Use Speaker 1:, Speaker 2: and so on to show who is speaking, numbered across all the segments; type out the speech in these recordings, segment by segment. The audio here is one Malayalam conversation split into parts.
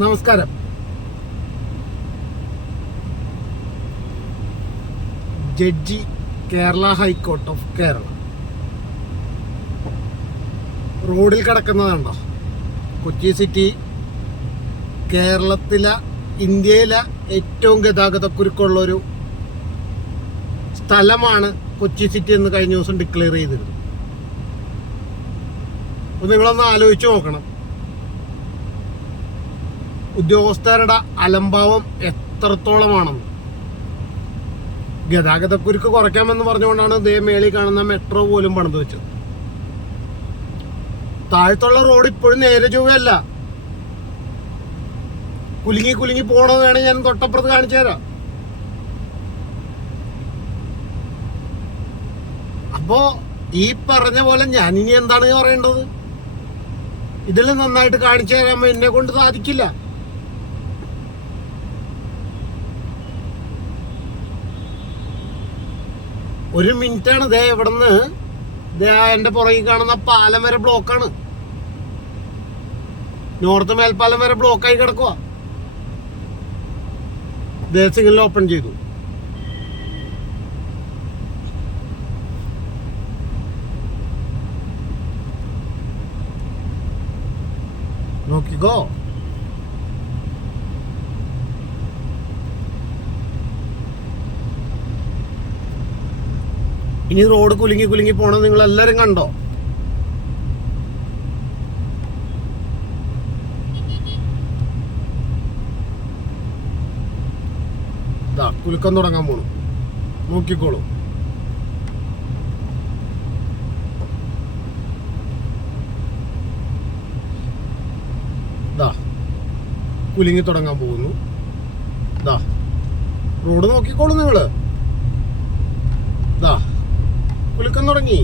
Speaker 1: നമസ്കാരം. Judge Kerala high court of Kerala. റോഡിൽ കിടക്കുന്നതുണ്ടോ കൊച്ചി സിറ്റി കേരളത്തിലെ ഇന്ത്യയിലെ ഏറ്റവും ഗതാഗതക്കുരുക്കുള്ളൊരു സ്ഥലമാണ് കൊച്ചി സിറ്റി എന്ന് കഴിഞ്ഞ ദിവസം ഡിക്ലെയർ ചെയ്തിരുന്നു. അപ്പോൾ നിങ്ങളൊന്ന് ആലോചിച്ച് നോക്കണം. ഉദ്യോഗസ്ഥരുടെ അലംഭാവം എത്രത്തോളമാണെന്ന്. ഗതാഗതക്കുരുക്ക് കുറയ്ക്കാമെന്ന് പറഞ്ഞുകൊണ്ടാണ് ദേ മേളിൽ കാണുന്ന മെട്രോ പോലും പണിത് വെച്ചത്. താഴത്തുള്ള റോഡ് ഇപ്പോഴും നേരെ ചൊവ്വയല്ല. കുലുങ്ങി കുലുങ്ങി പോണത് വേണേ ഞാൻ തൊട്ടപ്പുറത്ത് കാണിച്ചു തരാം. അപ്പോ ഈ പറഞ്ഞ പോലെ ഞാൻ ഇനി എന്താണ് പറയേണ്ടത്? ഇതിൽ നന്നായിട്ട് കാണിച്ചു തരാൻ എന്നെ കൊണ്ട് സാധിക്കില്ല. ഒരു മിനിറ്റാണ് ദേ ഇവിടുന്ന്. എന്റെ പുറകിൽ കാണുന്ന പാലം വരെ ബ്ലോക്കാണ് നോർത്ത് മേൽപ്പാലം വരെ ബ്ലോക്കായി കിടക്കുക ദേ സിഗ്നൽ ഓപ്പൺ ചെയ്തു. നോക്കിക്കോ. ഇനി റോഡ് കുലുങ്ങി കുലുങ്ങി പോണത് നിങ്ങൾ എല്ലാരും കണ്ടോ കുലുക്കം തുടങ്ങാൻ പോണു. നോക്കിക്കോളൂ. കുലുങ്ങി തുടങ്ങാൻ പോകുന്നു. ദാ റോഡ് നോക്കിക്കോളൂ നിങ്ങൾ. ദാ കുലുക്കം തുടങ്ങി.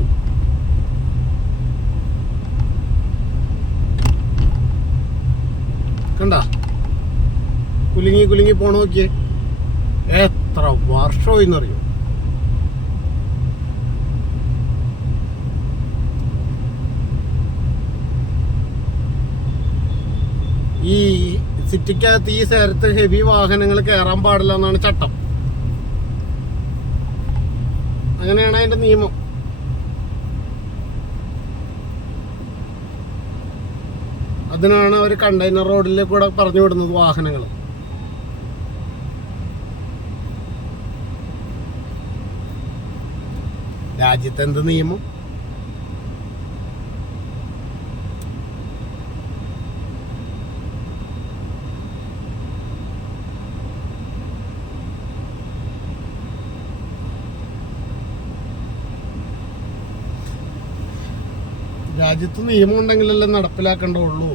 Speaker 1: കണ്ട? കുലുങ്ങി കുലുങ്ങി പോണ നോക്കിയേ. എത്ര വർഷമായിന്നറിയോ? ഈ സിറ്റിക്കകത്ത് ഈ സ്ഥലത്ത് ഹെവി വാഹനങ്ങൾ കയറാൻ പാടില്ല എന്നാണ് ചട്ടം. അങ്ങനെയാണ് അതിന്റെ നിയമം. അതിനാണ് അവർ കണ്ടെയ്നർ റോഡിൽ കൂടെ പറഞ്ഞു വിടുന്നത് വാഹനങ്ങൾ രാജ്യത്ത് എന്ത് നിയമം? രാജ്യത്ത് നിയമം ഉണ്ടെങ്കിലല്ലേ നടപ്പിലാക്കേണ്ടുള്ളൂ